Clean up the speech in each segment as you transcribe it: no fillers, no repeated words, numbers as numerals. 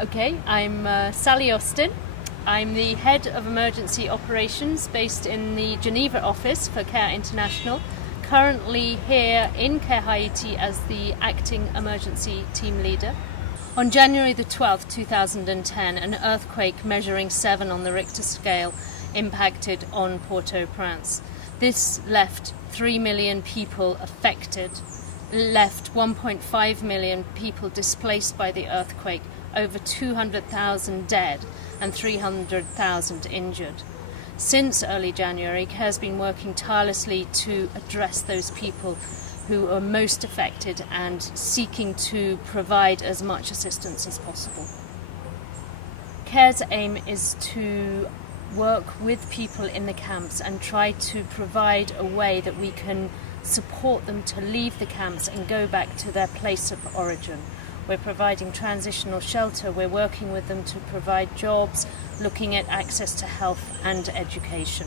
Okay, I'm Sally Austin. I'm the head of emergency operations based in the Geneva office for CARE International, currently here in CARE Haiti as the acting emergency team leader. On January the 12th, 2010, an earthquake measuring 7 on the Richter scale impacted on Port-au-Prince. This left 3 million people affected, left 1.5 million people displaced by the earthquake, over 200,000 dead and 300,000 injured. Since early January, CARE has been working tirelessly to address those people who are most affected and seeking to provide as much assistance as possible. CARE's aim is to work with people in the camps and try to provide a way that we can support them to leave the camps and go back to their place of origin. We're providing transitional shelter, we're working with them to provide jobs, looking at access to health and education.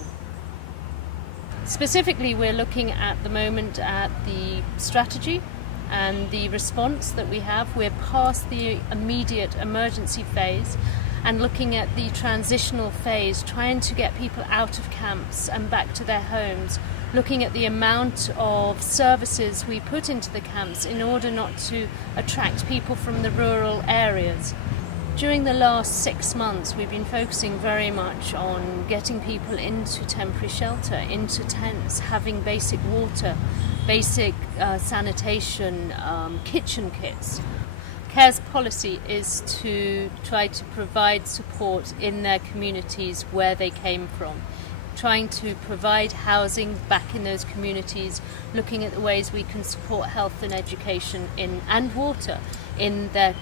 Specifically, we're looking at the moment at the strategy and the response that we have. We're past the immediate emergency phase and looking at the transitional phase, trying to get people out of camps and back to their homes, looking at the amount of services we put into the camps in order not to attract people from the rural areas. During the last 6 months, we've been focusing very much on getting people into temporary shelter, into tents, having basic water, basic sanitation, kitchen kits. CARE's policy is to try to provide support in their communities where they came from, trying to provide housing back in those communities, looking at the ways we can support health and education and water in their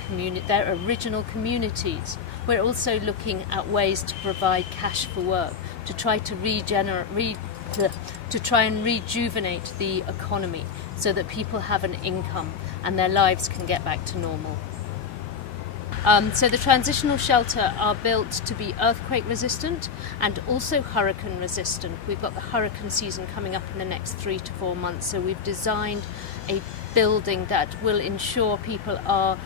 original communities. We're also looking at ways to provide cash for work, to try to try and rejuvenate the economy so that people have an income and their lives can get back to normal. So the transitional shelter are built to be earthquake resistant and also hurricane resistant. We've got the hurricane season coming up in the next 3 to 4 months, so we've designed a building that will ensure people are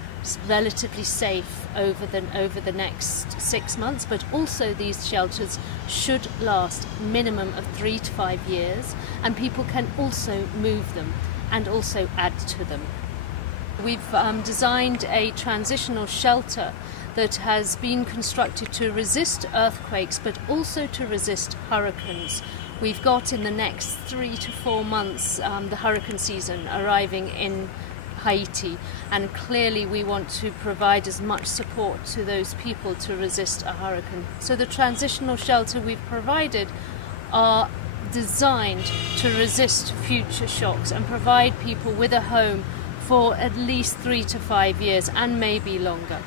relatively safe over the next 6 months, but also these shelters should last a minimum of 3 to 5 years, and people can also move them and also add to them. We've designed a transitional shelter that has been constructed to resist earthquakes but also to resist hurricanes. We've got in the next 3 to 4 months the hurricane season arriving in Haiti, and clearly we want to provide as much support to those people to resist a hurricane. So the transitional shelter we've provided are designed to resist future shocks and provide people with a home for at least 3 to 5 years and maybe longer.